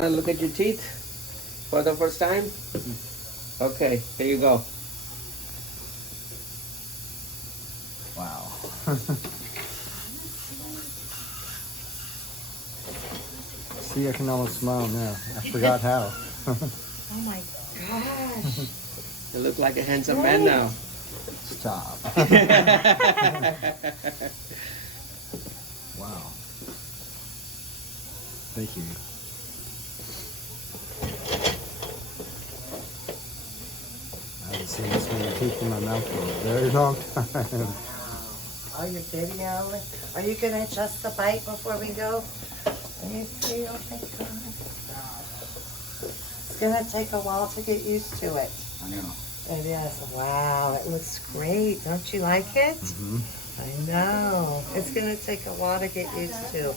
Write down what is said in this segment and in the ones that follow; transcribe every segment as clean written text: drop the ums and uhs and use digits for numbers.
Want to look at your teeth for the first time? Okay, here you go. Wow. See, I can almost smile now. I forgot how. Oh my gosh. You look like a handsome man now. Stop. Wow. Thank you. I haven't seen this many teeth in my mouth for a very long time. Oh, you're video. Are you gonna adjust the bite before we go? Let me see. Oh my God. It's gonna take a while to get used to it. I know. It is. Wow, it looks great. Don't you like it? Mm-hmm. I know. It's gonna take a while to get used to.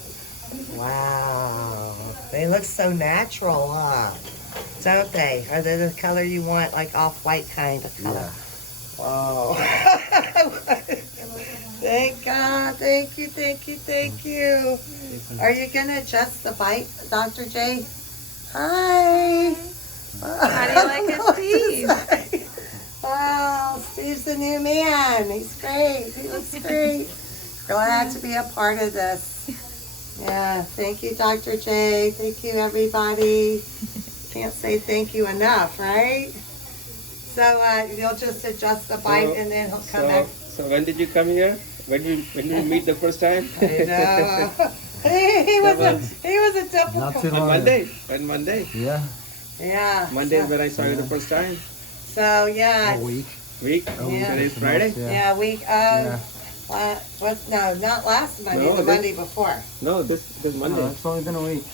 Wow. They look so natural, huh? Don't they? Are they the color you want, like off-white kind of color? Yeah. Wow. Thank God. Thank you, thank you, thank you. Are you going to adjust the bite, Dr. J? Hi. How do you like his teeth? Wow, Steve's the new man. He's great. He looks great. Glad to be a part of this. Yeah, thank you, Dr. J. Thank you, everybody. Can't say thank you enough, right? So you'll just adjust the bite and then he'll come back. So when did you come here? When did you meet the first time? I know. he was a typical. Not too On long. Monday. On Monday. Yeah. Yeah. Monday is when I saw you the first time. So yeah. A week. Week? Yeah. Today's Friday? Yeah, week. Yeah. No, not last Monday. No, the this- Monday before. No, this Monday. No, it's only been a week.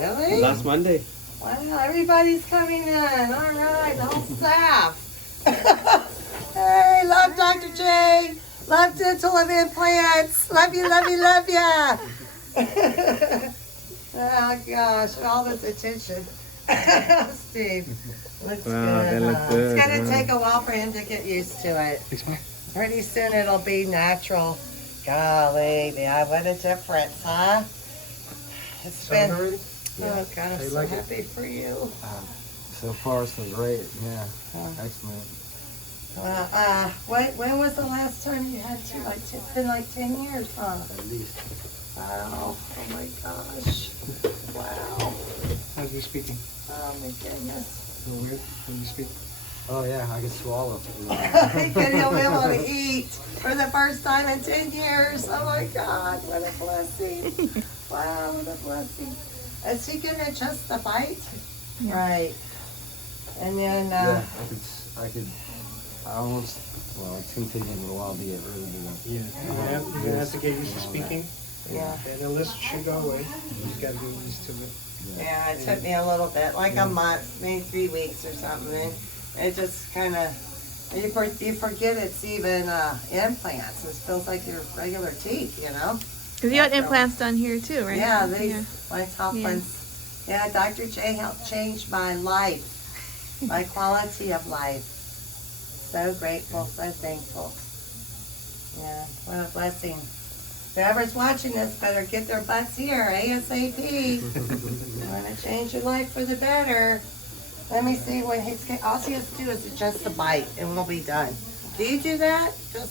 Really? Last Monday. Wow, everybody's coming in. All right, the whole staff. Hey, love Dr. J. Love dental and implants. Love you, love you, love ya. Oh gosh, all this attention. Steve, looks Wow, good. that looks huh? good, It's gonna huh? take a while for him to get used to it. Pretty soon it'll be natural. Golly, yeah, what a difference, huh? It's been. Oh gosh, I'm so like it? happy for you. So far, so great. Yeah. Oh. Excellent. When was the last time you had to? Like, it's been like 10 years, huh? At least. Wow. Oh my gosh. Wow. How's you speaking? Oh my goodness. A little weird when you speak. Oh yeah, I can swallow. He'll be able to eat for the first time in 10 years. Oh my God, what a blessing. Wow, what a blessing. Is he going to adjust the bite? Yeah. Right. And then, Yeah, I almost, well, it's going to take me a little while to get rid of it. Yeah. You're gonna have to get used to speaking. yeah. And the list should go away. You just gotta get used to it. Yeah, it took me a little bit, like a month, maybe 3 weeks or something. It just kind of, you forget it's even implants. It feels like your regular teeth, you know? Because you got implants done here too, right? Yeah, my top Yeah. ones. Yeah, Dr. J helped change my life, my quality of life. So grateful, so thankful. Yeah, what a blessing. Whoever's watching this better get their butts here, ASAP. You want to change your life for the better. Let me see when all he has to do is adjust the bite and we'll be done. Do you do that? Just